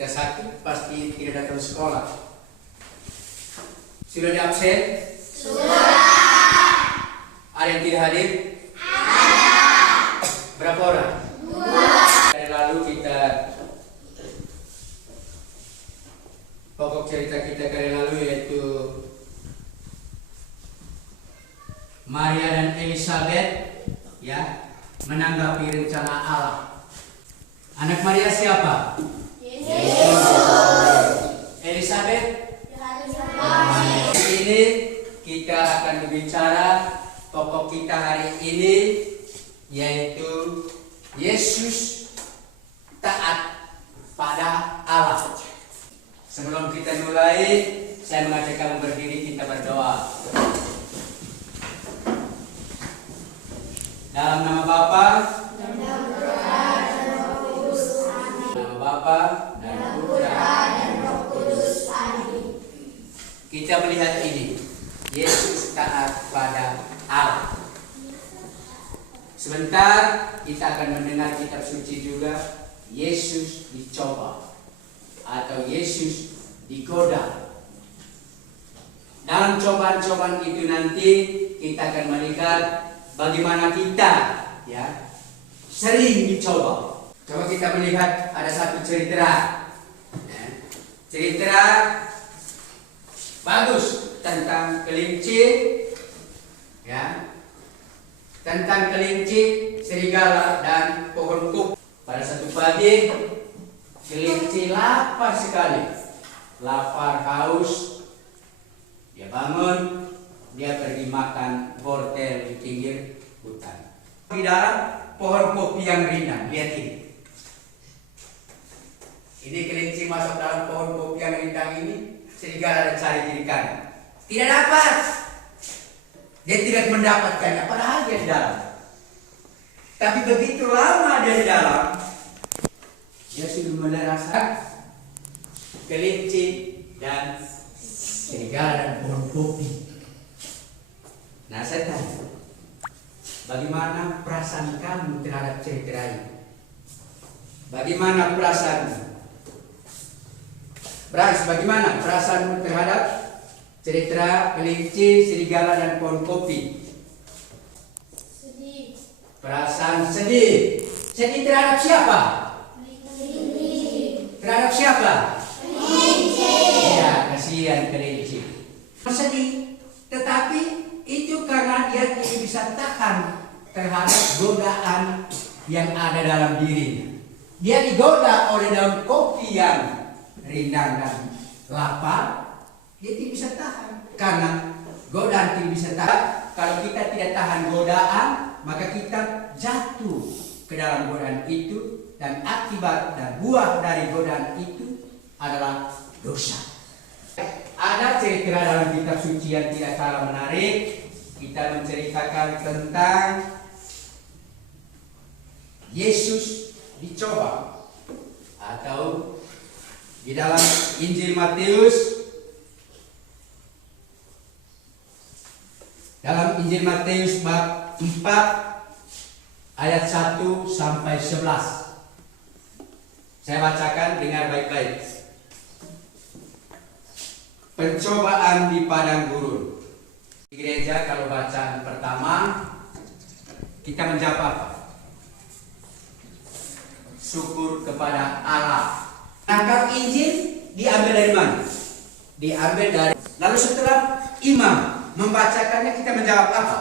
Kita sakit pasti tidak datang sekolah. Sudah di absen? Sudah. Ada yang tidak hadir? Ada. Berapa orang? 2. Dari lalu kita pokok cerita kita kali lalu yaitu Maria dan Elizabeth ya menanggapi rencana Allah. Anak Maria siapa? Yesus. Elizabeth? Hari ini kita akan berbicara pokok kita hari ini yaitu Yesus taat pada Allah. Sebelum kita mulai, saya mengajak kamu berdiri, kita berdoa. Dalam nama Bapa, nama Bapa dan Putra dan Roh Kudus. Amin. Kita melihat ini, Yesus taat pada Allah. Sebentar kita akan mendengar kitab suci juga, Yesus dicoba atau Yesus digoda. Dalam cobaan-cobaan itu nanti kita akan melihat bagaimana kita ya sering dicoba. Coba kita melihat ada satu cerita ya. Cerita bagus tentang kelinci ya, tentang kelinci, serigala dan pohon kuk. Pada satu pagi kelinci lapar sekali, lapar haus. Dia bangun, dia pergi makan wortel di pinggir hutan. Di dalam pohon kopi yang rindang, lihat ini. Ini kelinci masuk dalam pohon kopi yang rindang ini, serigala cari kiri kanan. Tidak dapat. Dia tidak mendapatkannya, padahal dia di dalam. Tapi begitu lama dia di dalam, dia sudah mulai rasa kelinci dan serigala dan pohon kopi. Nah, saya tanya, bagaimana perasaan kamu terhadap cerita ini? Bagaimana perasaanmu? Bagaimana perasaanmu terhadap cerita kelinci, serigala dan pohon kopi? Sedih. Perasaan sedih. Sedih terhadap siapa? Kelinci. Terhadap siapa? Kelinci. Ya, kasihan kelinci. Sedih, tetapi itu karena dia tidak bisa tahan terhadap godaan yang ada dalam dirinya. Dia digoda oleh daun kopi yang rindang dan lapar, dia tidak bisa tahan. Karena godaan tidak bisa tahan. Kalau kita tidak tahan godaan, maka kita jatuh ke dalam godaan itu, dan akibat dan buah dari godaan itu adalah dosa. Ada cerita dalam kitab suci yang tidak kalah menarik. Kita menceritakan tentang Yesus dicoba, atau di dalam Injil Matius, bab 4 ayat 1 sampai 11. Saya bacakan, dengar baik-baik. Pencobaan di padang gurun. Di gereja kalau bacaan pertama kita menjawab apa? Syukur kepada Allah. Nah, kalau Injil diambil dari mana? Diambil dari. Lalu setelah imam membacakannya, kita menjawab apa?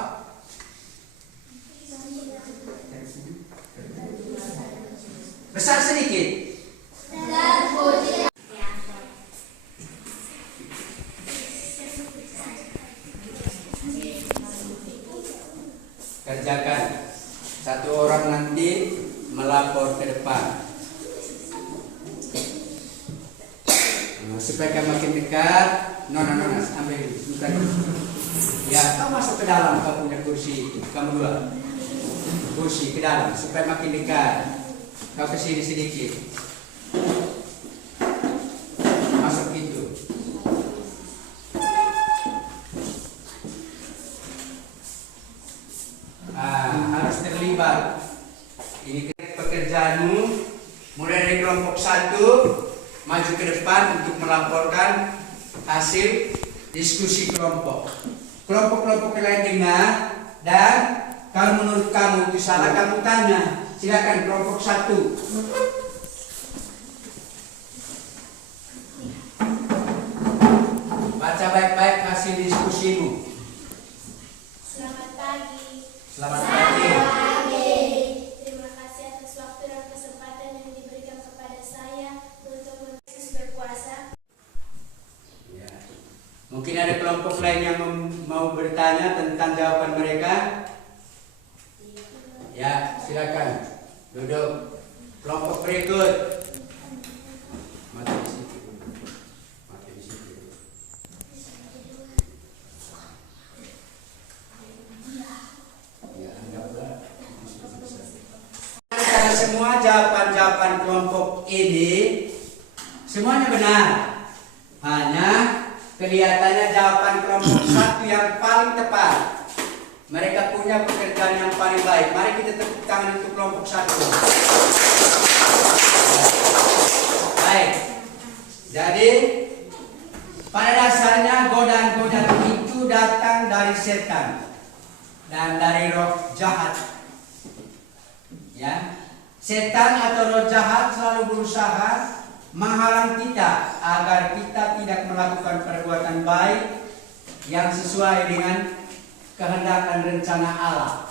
Besar sedikit. Kerjakan. Satu orang nanti melapor ke depan. Supaya kamu makin dekat. Nona, ambil bentar. Ya, kamu masuk ke dalam, kamu punya kursi itu. Kamu dua kursi ke dalam supaya makin dekat. Kau ke sini sedikit. Masuk pintu. Harus terlibat. Ini pekerjaanmu mulai dari kelompok 1 maju ke depan untuk melaporkan hasil diskusi kelompok. Kelompok-kelompok lain dengar, dan kalau menurut kamu itu salah, kamu tanya. Silakan kelompok 1. Baca baik-baik hasil diskusimu. Selamat pagi. Selamat pagi. Terima kasih atas waktu dan kesempatan yang diberikan kepada saya untuk berpuasa. Ya. Mungkin ada kelompok lain yang mau bertanya tentang jawaban mereka. Ya, silakan duduk. Kelompok berikut. Mati di situ. Mati di situ. Ya, anggaplah. Karena semua jawaban-jawaban kelompok ini semuanya benar. Hanya kelihatannya jawaban kelompok 1 yang paling tepat. Mereka punya pekerjaan yang paling baik. Mari kita tepuk tangan untuk kelompok 1. Baik. Jadi pada dasarnya godaan-godaan itu datang dari setan dan dari roh jahat. Ya. Setan atau roh jahat selalu berusaha menghalang kita agar kita tidak melakukan perbuatan baik yang sesuai dengan kehendak dan rencana Allah.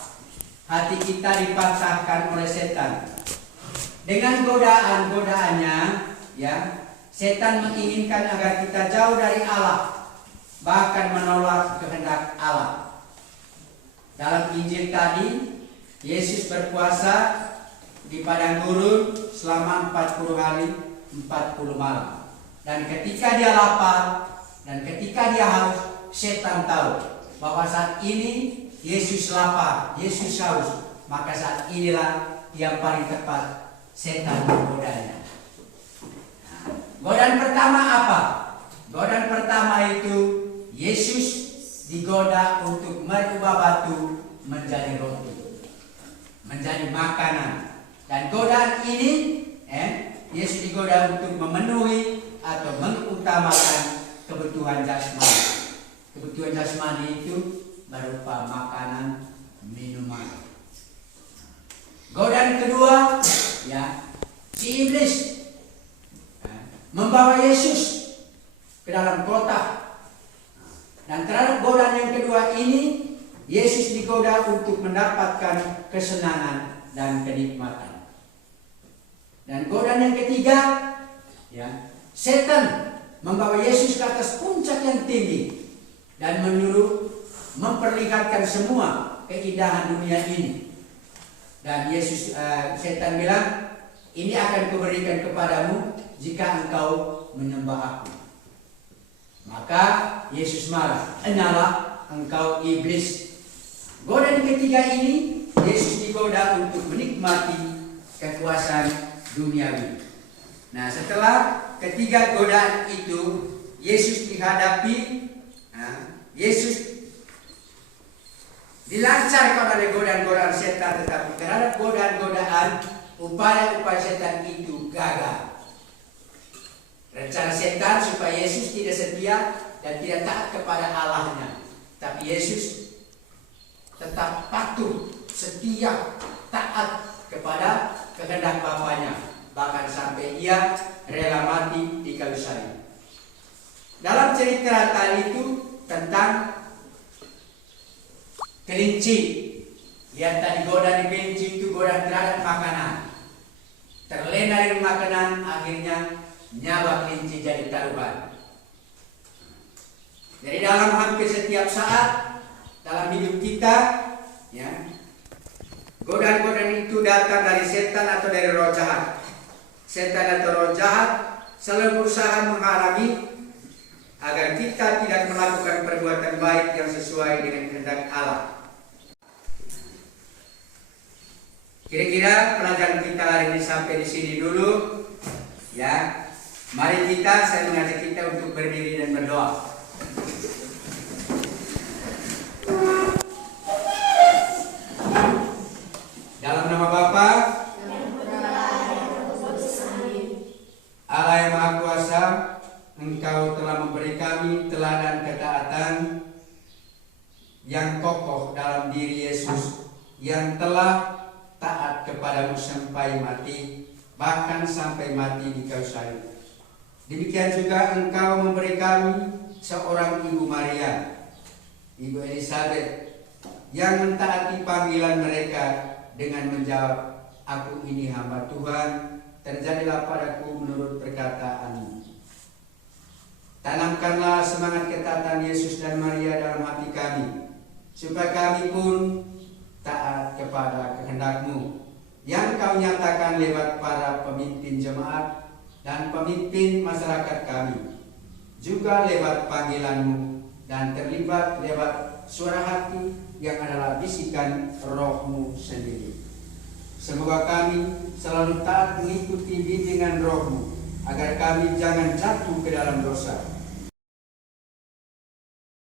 Hati kita dipasahkan oleh setan. Dengan godaan-godaannya, ya, setan menginginkan agar kita jauh dari Allah, bahkan menolak kehendak Allah. Dalam Injil tadi, Yesus berpuasa di padang gurun selama 40 hari 40 malam. Dan ketika dia lapar dan ketika dia haus, setan tahu bahwa saat ini Yesus lapar, Yesus haus, maka saat inilah yang paling tepat setan menggodanya. Godaan pertama apa? Godaan pertama itu Yesus digoda untuk merubah batu menjadi roti, menjadi makanan. Dan godaan ini Yesus digoda untuk memenuhi atau mengutamakan kebutuhan jasmani. Kebutuhan jasmani itu berupa makanan, minuman. Godaan kedua, ya, si iblis membawa Yesus ke dalam kota. Dan terhadap godaan yang kedua ini, Yesus digoda untuk mendapatkan kesenangan dan kenikmatan. Dan godaan yang ketiga, ya, setan membawa Yesus ke atas puncak yang tinggi dan menyuruh memperlihatkan semua keindahan dunia ini. Dan Yesus, setan bilang, ini akan kuberikan kepadamu jika engkau menyembah aku. Maka Yesus marah, enalah engkau iblis. Godaan ketiga ini, Yesus digoda untuk menikmati kekuasaan duniawi. Nah, setelah ketiga godaan itu Yesus dihadapi, Yesus dilancarkan oleh godaan-godaan setan, tetapi terhadap godaan-godaan, upaya-upaya setan itu gagal. Rencana setan supaya Yesus tidak setia dan tidak taat kepada Allahnya, tapi Yesus tetap patuh, setia, taat kepada kehendak Bapaknya, bahkan sampai ia rela mati di kayu salib. Dalam cerita tadi itu tentang kelinci. Lihat tadi godaan kelinci itu godaan terhadap makanan. Terlena dari makanan, akhirnya nyawa kelinci jadi taruhan. Jadi dalam hampir setiap saat dalam hidup kita, ya, godaan-godaan itu datang dari setan atau dari roh jahat. Setan atau roh jahat selalu berusaha menghalangi agar kita tidak melakukan perbuatan baik yang sesuai dengan kehendak Allah. Kira-kira pelajaran kita hari ini sampai di sini dulu, ya. Mari saya mengajak kita untuk berdiri dan berdoa. Dalam nama Bapa, Allah yang Maha Kuasa, kepadamu sampai mati, bahkan sampai mati di kayu salib. Demikian juga engkau memberi kami seorang ibu Maria, ibu Elisabet, yang mentaati panggilan mereka dengan menjawab, aku ini hamba Tuhan, terjadilah padaku menurut perkataanmu. Tanamkanlah semangat ketaatan Yesus dan Maria dalam hati kami, supaya kami pun taat kepada kehendak-Mu yang Kau nyatakan lewat para pemimpin jemaat dan pemimpin masyarakat kami, juga lewat panggilan-Mu dan terlibat lewat suara hati yang adalah bisikan Roh-Mu sendiri. Semoga kami selalu taat mengikuti bimbingan Roh-Mu, agar kami jangan jatuh ke dalam dosa,